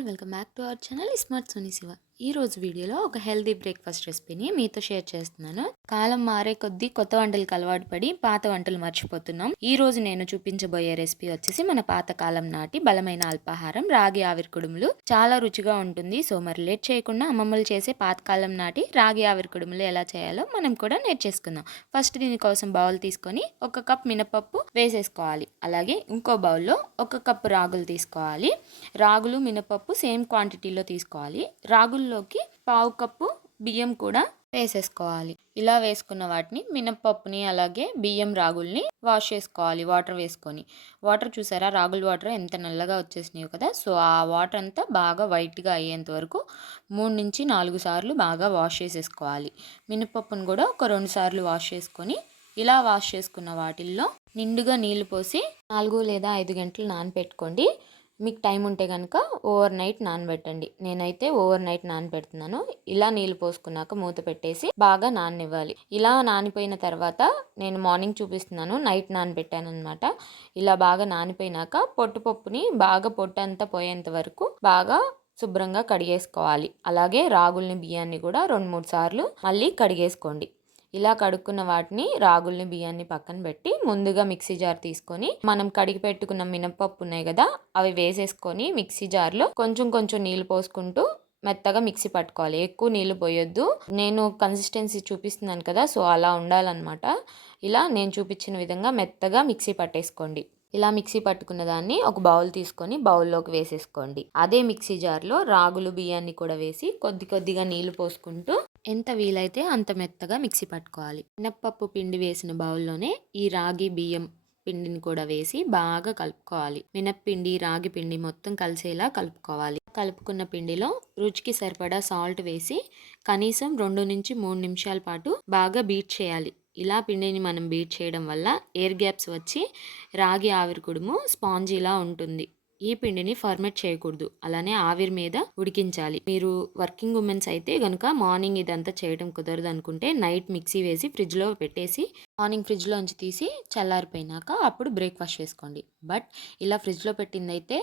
All welcome back to our channel smart Soni Shiva ఈరోజు వీడియోలో ఒక హెల్దీ బ్రేక్ఫాస్ట్ రెసిపీని మీతో షేర్ చేస్తున్నాను. కాలం మారే కొద్దీ కొత్త వంటలకు అలవాటు పడి పాత వంటలు మర్చిపోతున్నాం. ఈ రోజు నేను చూపించబోయే రెసిపీ వచ్చేసి మన పాత కాలం నాటి బలమైన అల్పాహారం రాగి ఆవిరి కుడుములు. చాలా రుచిగా ఉంటుంది. సో మరి లేట్ చేయకుండా అమ్మమ్మలు చేసే పాతకాలం నాటి రాగి ఆవిరి కుడుములు ఎలా చేయాలో మనం కూడా నేర్చేసుకుందాం ఫస్ట్ దీనికోసం బౌల్ తీసుకొని ఒక కప్ మినపప్పు వేసేసుకోవాలి. అలాగే ఇంకో బౌల్లో ఒక కప్పు రాగులు తీసుకోవాలి. రాగులు మినపప్పు సేమ్ క్వాంటిటీలో తీసుకోవాలి. రాగులు రాగుల్లోకి పావు కప్పు బియ్యం కూడా వేసేసుకోవాలి. ఇలా వేసుకున్న వాటిని మినప్పప్పుని అలాగే బియ్యం రాగుల్ని వాష్ చేసుకోవాలి వాటర్ వేసుకొని. వాటర్ చూసారా? రాగుల వాటర్ ఎంత నల్లగా వచ్చేసినాయి కదా? సో ఆ వాటర్ అంతా బాగా వైట్గా అయ్యేంత వరకు మూడు నుంచి నాలుగు సార్లు బాగా వాష్ చేసేసుకోవాలి. మినప్పప్పును కూడా ఒక రెండు సార్లు వాష్ చేసుకొని ఇలా వాష్ చేసుకున్న వాటిల్లో నిండుగా నీళ్ళు పోసి నాలుగు లేదా ఐదు గంటలు నానపెట్టుకోండి. మీకు టైం ఉంటే కనుక ఓవర్ నైట్ నానబెట్టండి. నేనైతే ఓవర్ నైట్ నానబెడుతున్నాను. ఇలా నీళ్ళు పోసుకున్నాక మూత పెట్టేసి బాగా నాననివ్వాలి. ఇలా నానిపోయిన తర్వాత నేను మార్నింగ్ చూపిస్తున్నాను. నైట్ నానబెట్టాను అనమాట ఇలా బాగా నానిపోయినాక పొట్టుపప్పుని బాగా పొట్టు అంతా పోయేంత వరకు బాగా శుభ్రంగా కడిగేసుకోవాలి. అలాగే రాగుల్ని బియ్యాన్ని కూడా రెండు మూడు సార్లు మళ్ళీ కడిగేసుకోండి. ఇలా కడుక్కున్న వాటిని రాగుల్ని బియ్యాన్ని పక్కన పెట్టి ముందుగా మిక్సీ జార్ తీసుకొని మనం కడిగి పెట్టుకున్న మినపప్పు ఉన్నాయి కదా అవి వేసేసుకొని మిక్సీ జార్లో కొంచెం కొంచెం నీళ్ళు పోసుకుంటూ మెత్తగా మిక్సీ పట్టుకోవాలి. ఎక్కువ నీళ్ళు పోయొద్దు. నేను కన్సిస్టెన్సీ చూపిస్తున్నాను కదా సో అలా ఉండాలన్నమాట. ఇలా నేను చూపించిన విధంగా మెత్తగా మిక్సీ పట్టేసుకోండి. ఇలా మిక్సీ పట్టుకున్న దాన్ని ఒక బౌల్ తీసుకొని బౌల్లోకి వేసేసుకోండి. అదే మిక్సీ జార్లో రాగులు బియ్యాన్ని కూడా వేసి కొద్ది కొద్దిగా నీళ్ళు పోసుకుంటూ ఎంత వీలైతే అంత మెత్తగా మిక్సీ పట్టుకోవాలి. మినప్పప్పు పిండి వేసిన బౌల్లోనే ఈ రాగి బియ్యం పిండిని కూడా వేసి బాగా కలుపుకోవాలి. మినప్పిండి రాగి పిండి మొత్తం కలిసేలా కలుపుకోవాలి. కలుపుకున్న పిండిలో రుచికి సరిపడా సాల్ట్ వేసి కనీసం రెండు నుంచి మూడు నిమిషాల పాటు బాగా బీట్ చేయాలి. ఇలా పిండిని మనం బీట్ చేయడం వల్ల ఎయిర్ గ్యాప్స్ వచ్చి రాగి ఆవిరి కుడుము స్పాంజీలా ఉంటుంది. ఈ పిండిని ఫర్మెంట్ చేయకూడదు. అలానే ఆవిరి మీద ఉడికించాలి. మీరు వర్కింగ్ ఉమెన్స్ అయితే కనుక మార్నింగ్ ఇదంతా చేయడం కుదరదు అనుకుంటే నైట్ మిక్సీ వేసి ఫ్రిడ్జ్లో పెట్టేసి మార్నింగ్ ఫ్రిడ్జ్లోంచి తీసి చల్లారిపోయినాక అప్పుడు బ్రేక్ఫాస్ట్ చేసుకోండి. బట్ ఇలా ఫ్రిడ్జ్లో పెట్టిందైతే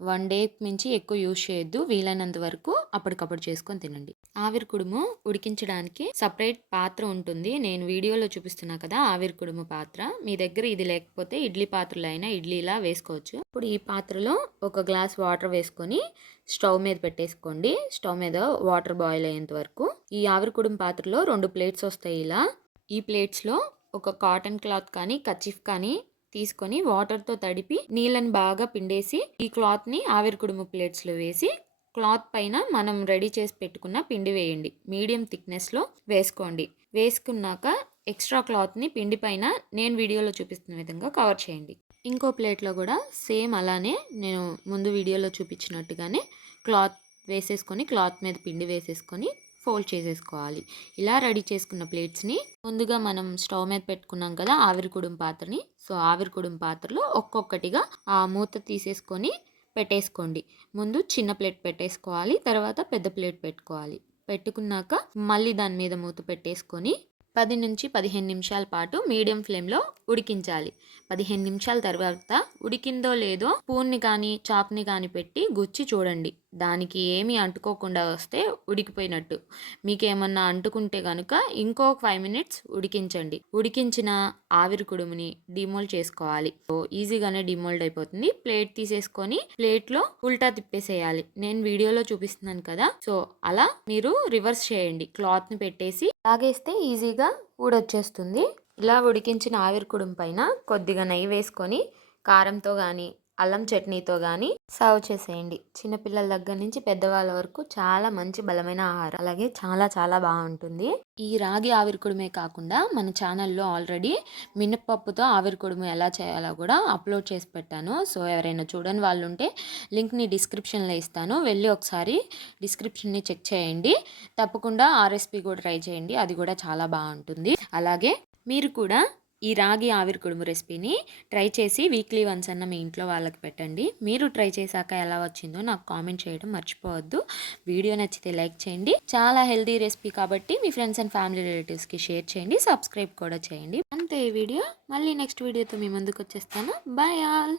వన్ డే మించి ఎక్కువ యూజ్ చేయొద్దు. వీలైనంత వరకు అప్పటికప్పుడు చేసుకొని తినండి. ఆవిరి కుడుము ఉడికించడానికి సపరేట్ పాత్ర ఉంటుంది. నేను వీడియోలో చూపిస్తున్నా కదా ఆవిరి కుడుము పాత్ర. మీ దగ్గర ఇది లేకపోతే ఇడ్లీ పాత్రలో అయినా ఇడ్లీలా వేసుకోవచ్చు. ఇప్పుడు ఈ పాత్రలో ఒక గ్లాస్ వాటర్ వేసుకొని స్టవ్ మీద పెట్టేసుకోండి. స్టవ్ మీద వాటర్ బాయిల్ అయ్యేంత వరకు ఈ ఆవిరి కుడుము పాత్రలో రెండు ప్లేట్స్ వస్తాయి ఇలా. ఈ ప్లేట్స్లో ఒక కాటన్ క్లాత్ కానీ కచీఫ్ కానీ తీసుకొని వాటర్తో తడిపి నీళ్ళని బాగా పిండేసి ఈ క్లాత్ని ఆవిరి కుడుము ప్లేట్స్లో వేసి క్లాత్ పైన మనం రెడీ చేసి పెట్టుకున్న పిండి వేయండి. మీడియం థిక్నెస్లో వేసుకోండి. వేసుకున్నాక ఎక్స్ట్రా క్లాత్ని పిండి పైన నేను వీడియోలో చూపిస్తున్న విధంగా కవర్ చేయండి. ఇంకో ప్లేట్లో కూడా సేమ్ అలానే నేను ముందు వీడియోలో చూపించినట్టుగానే క్లాత్ వేసేసుకొని క్లాత్ మీద పిండి వేసేసుకొని ఫోల్డ్ చేసేసుకోవాలి. ఇలా రెడీ చేసుకున్న ప్లేట్స్ని ముందుగా మనం స్టవ్ మీద పెట్టుకున్నాం కదా ఆవిరికుడుం పాత్రని. సో ఆవిరికుడుం పాత్రలో ఒక్కొక్కటిగా ఆ మూత తీసేసుకొని పెట్టేసుకోండి. ముందు చిన్న ప్లేట్ పెట్టేసుకోవాలి తర్వాత పెద్ద ప్లేట్ పెట్టుకోవాలి. పెట్టుకున్నాక మళ్ళీ దాని మీద మూత పెట్టేసుకొని పది నుంచి పదిహేను నిమిషాల పాటు మీడియం ఫ్లేమ్లో ఉడికించాలి. పదిహేను నిమిషాల తర్వాత ఉడికిందో లేదో స్పూన్ని కానీ చాక్ని కానీ పెట్టి గుచ్చి చూడండి. దానికి ఏమీ అంటుకోకుండా వస్తే ఉడికిపోయినట్టు. మీకు ఏమన్నా అంటుకుంటే కనుక ఇంకో ఫైవ్ మినిట్స్ ఉడికించండి. ఉడికించిన ఆవిరి కుడుముని డిమోల్డ్ చేసుకోవాలి. సో ఈజీగానే డిమోల్డ్ అయిపోతుంది. ప్లేట్ తీసేసుకొని ప్లేట్లో ఉల్టా తిప్పేసేయాలి. నేను వీడియోలో చూపిస్తున్నాను కదా. సో అలా మీరు రివర్స్ చేయండి. క్లాత్ని పెట్టేసి లాగేస్తే ఈజీగా ఊడొచ్చేస్తుంది. ఇలా ఉడికించిన ఆవిరి కుడుం పైన కొద్దిగా నెయ్యి వేసుకొని కారంతో కానీ అల్లం చట్నీతో కానీ సర్వ్ చేసేయండి. చిన్నపిల్లల దగ్గర నుంచి పెద్దవాళ్ళ వరకు చాలా మంచి బలమైన ఆహారం. అలాగే చాలా చాలా బాగుంటుంది. ఈ రాగి ఆవిరికుడుమే కాకుండా మన ఛానల్లో ఆల్రెడీ మినప్పప్పుతో ఆవిరికుడుము ఎలా చేయాలో కూడా అప్లోడ్ చేసి పెట్టాను. సో ఎవరైనా చూడని వాళ్ళు ఉంటే లింక్ని డిస్క్రిప్షన్లో ఇస్తాను. వెళ్ళి ఒకసారి డిస్క్రిప్షన్ని చెక్ చేయండి. తప్పకుండా ఆ రెసిపీ కూడా ట్రై చేయండి. అది కూడా చాలా బాగుంటుంది. అలాగే మీరు కూడా ఈ రాగి ఆవిరి కుడుము రెసిపీని ట్రై చేసి వీక్లీ వన్స్ అన్న మీ ఇంట్లో వాళ్ళకి పెట్టండి. మీరు ట్రై చేశాక ఎలా వచ్చిందో నాకు కామెంట్ చేయడం మర్చిపోవద్దు. వీడియో నచ్చితే లైక్ చేయండి. చాలా హెల్దీ రెసిపీ కాబట్టి మీ ఫ్రెండ్స్ అండ్ ఫ్యామిలీ రిలేటివ్స్కి షేర్ చేయండి. సబ్స్క్రైబ్ కూడా చేయండి. అంతే ఈ వీడియో. మళ్ళీ నెక్స్ట్ వీడియోతో మీ ముందుకు వచ్చేస్తాను. Bye all.